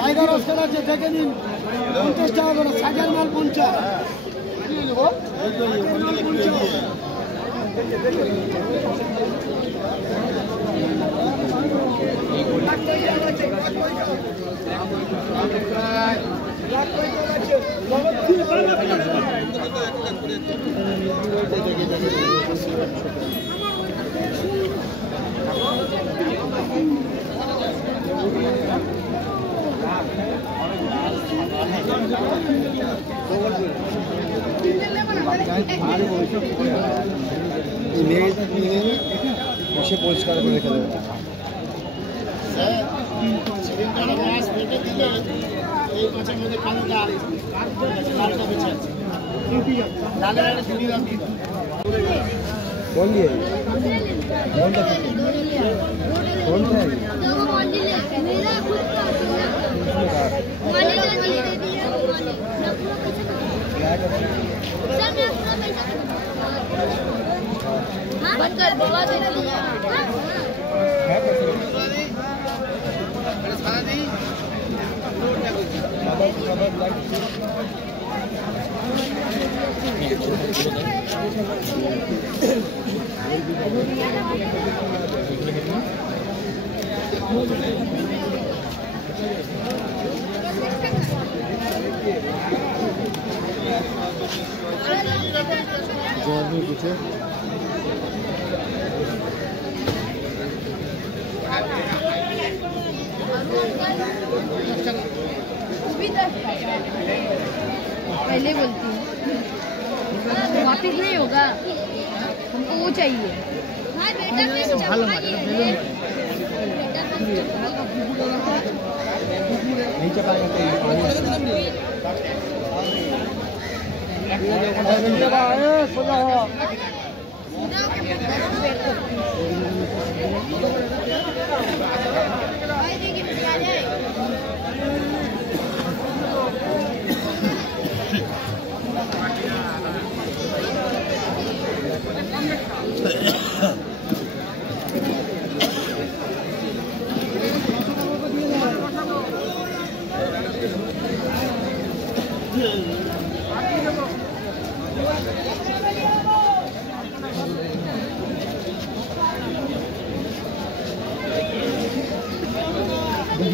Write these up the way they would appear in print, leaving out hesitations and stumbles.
Tiger Oscar আছে দেখে নিন 50 টাকা করে সাজার মাল 50 পরিষ্কার করে রেখে দেবে कौन दिए कौन सा मेरा खुद का वाले का दे दिया क्या करते सर मैं अपना पैसा हां बंद कर बोला दे दिया क्या करते अरे सारा दी खबर लाइक पहले बोलती हूँ वापिस नहीं होगा हमको वो चाहिए नहीं चपाएगा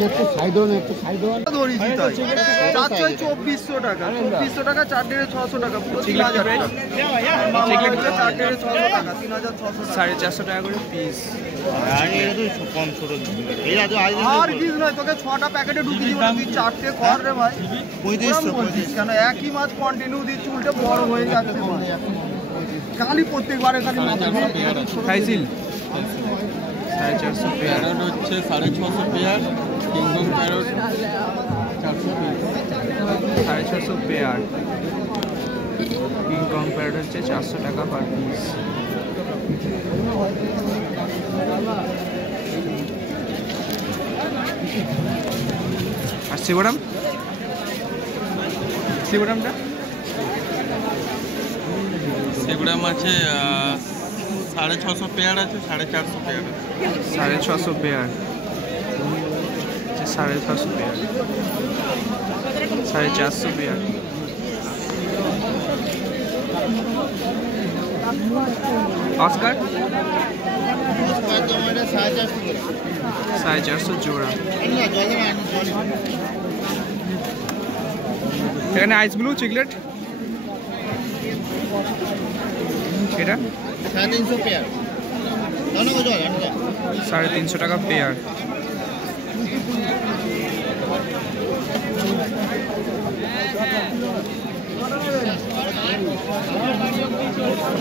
একটু সাইড দড়ি দিতে হয় 2400 টাকা 2400 টাকা 4 ডেড়ে 600 টাকা পুরো 3000 টাকা চিকলেট গুলো 4 ডেড়ে 600 টাকা 3600 টাকা 450 টাকা করে পিস আর এটা তো কম ছোট এই আর কি নয় তোকে 6টা প্যাকেটে ঢুকিয়ে দিব তুই 4টে কর রে ভাই 35 কেন একই মাছ কন্টিনিউ দিচ্ছি উল্টে বড় হয়ে যাচ্ছে খালি প্রত্যেকবারে খালি খাইছিল 450 পেয়ার হচ্ছে 650 pair King Kong parrot 650 pair King Kong parrot হচ্ছে 400 টাকা পার পিস আর শিবরামটা শিবরাম আছে 650 পেয়ার আছে 450 pair 650 pair 650 pair 450 pair Oscar 450 जोड़ा এখানে আইস ব্লু চিকলেট এটা 350 পেয়ার दोनों को जो 350 টাকা পেয়ার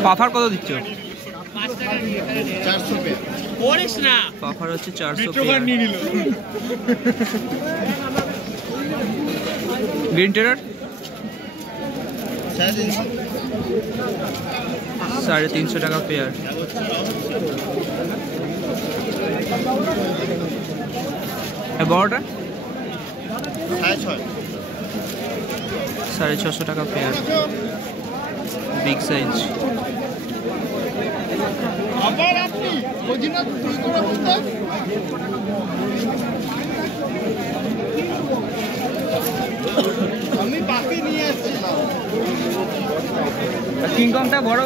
পাফার কত দিচ্ছ 400 পেয়ার করিস না পাফার হচ্ছে 400 পেয়ার নিয়ে নিল গ্রিন টেরার 350 টাকা পেয়ার বড়টা 650 650 টাকা পেয়ার, বিগ সাইজ। আমি বাকি নিয়ে আসছিলাম। কিংকংটা বড়,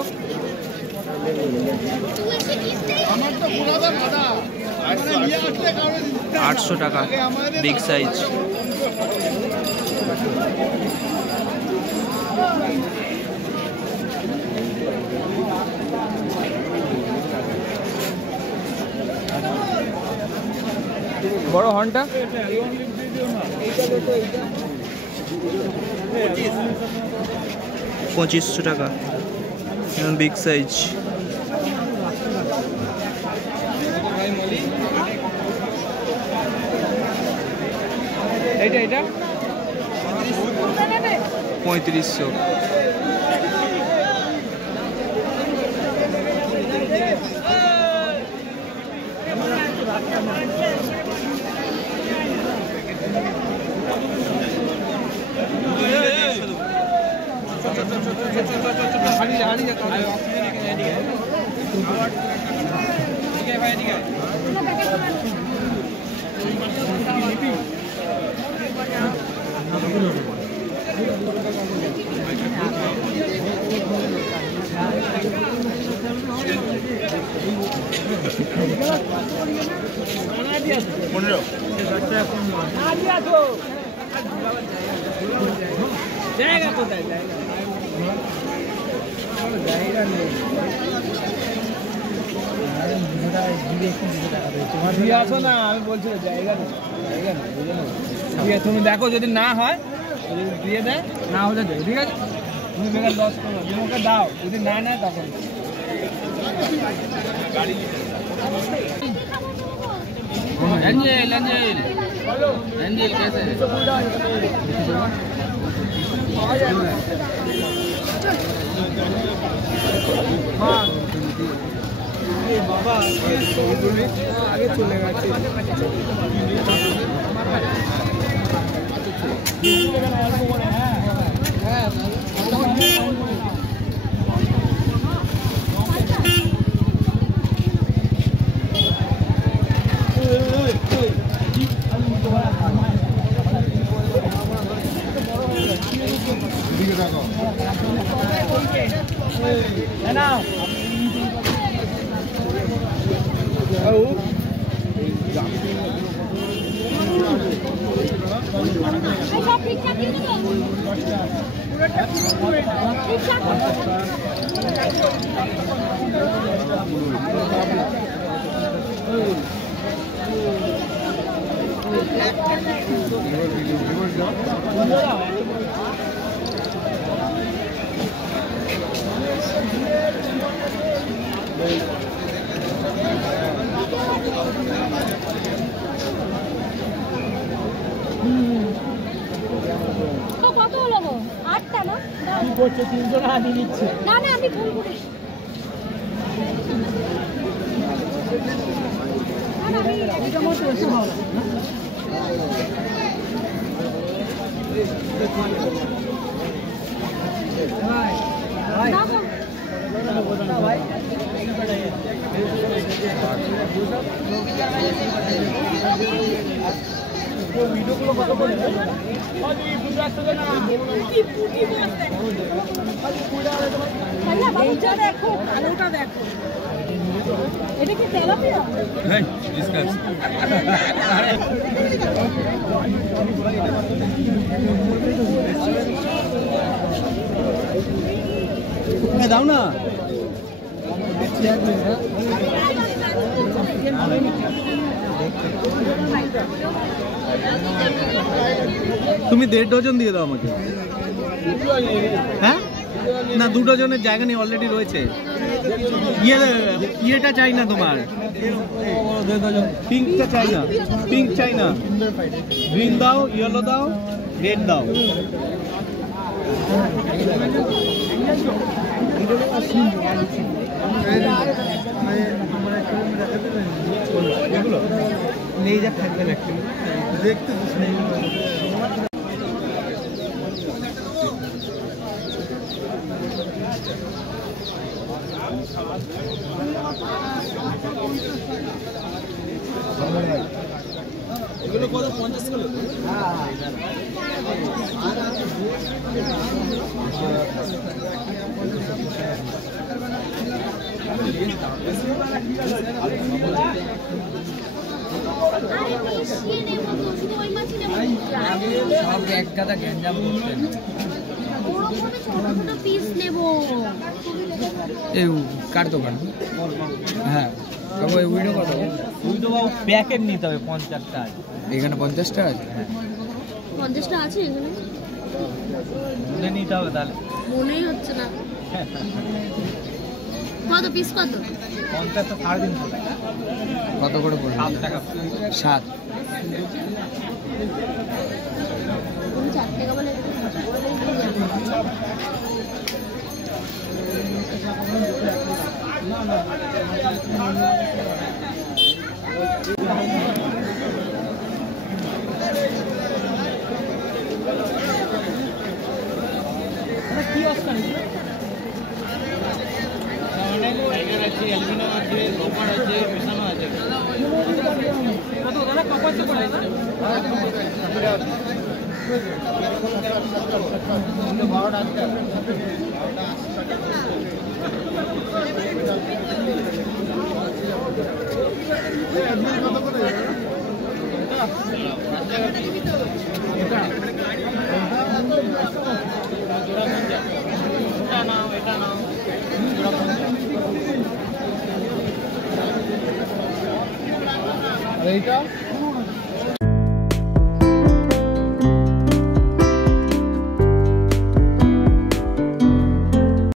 আমার তো পুরাদা দাদা 800 টাকা, বিগ সাইজ। বড় হর্নটা 2500 টাকা, বিগ সাইজ। এটা 3500। জায়গা কোথায়? জায়গা নেই। দিয়ে আসো না, আমি বলছি জায়গা নেই, জায়গা নেই, দিয়ে তুমি দেখো যদি না হয় দিয়ে দেয়, না হলে দেয়, ঠিক আছে? তুমি বেকার লস করো, তুমি ওকে দাও, যদি না নেয় তখন एंजेल एंजेल एंजेल कैसे बाबा आगे चलेगा কত হলো গো? 8টা না? কি করছে? 300 টাকা দিয়ে দিচ্ছে। না না আমি ভুল করেছি। না না আমি এটা মত করছি ভালো। ভাই ভাই না ভাই ভিডিওগুলো কত বলছে? আরে বুঝা আসছে না কি পুটি বলছে আরে পুরা ভাইয়া বাবুটা দেখো আলোটা দেখো এটা কি তেলাপিয়া হ্যাঁ ডিসকাস তুমি দাও না তুমি 1.5 ডজন দিয়ে দাও আমাকে হ্যাঁ না 2 ডজনের জায়গা নেই অলরেডি রয়েছে ইয়েটা চাই না তোমার পিঙ্কটা চাই না পিঙ্ক চাই না গ্রিন দাও ইয়েলো দাও রেড দাও লেজার থাকবে না একটু দেখতে এগুলো কত 50 কিলো? সব এক গাদা গ্যাঞ্জাম করতে কার দোকান? হ্যাঁ উইডো কত? উইডো বাবু প্যাকেট নিতে হবে 50টা। এখানে 50টা আছে? হ্যাঁ 50টা আছে এখানে। মনে নিতে হবে তাহলে। মনেই হচ্ছে না। কত পিস কত? 50 তো 350 টাকা। কত করে পড়বে? 7 টাকা। 7 তুমি 4 টাকা বলে কি অবস্থা নিয়ে? টাইগার আছে, অ্যালবিনো আছে, কপার আছে, মিশানো আছে। কত দাদা কপার তো পড়ে আছে? 12টা আছে। এটা নাও, এটা নাও। এইটা